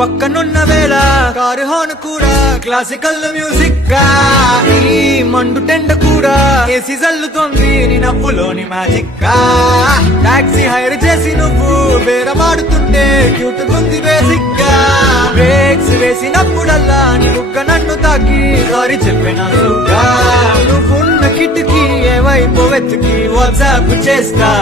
పక్కనున్న వేళ car horn కూడా క్లాసికల్ మ్యూజిక్ గా, ఈ మండు టెండ కూడా ఏసీ జల్లుతోంది నీ నవ్వులోని మ్యాజిక్ గా. టాక్సీ హైర్ చేసి నువ్వు బేరమాడుతుంటే క్యూట్ గుంది బేసిక్ గా. బ్రేక్స్ వేసినప్పుడల్లా నీ బుగ్గ నన్ను తాకి సారీ చెప్పినా నువ్వున్న కిటికీ ఏ వైపు వెతికి వాట్సాప్ చేస్తా.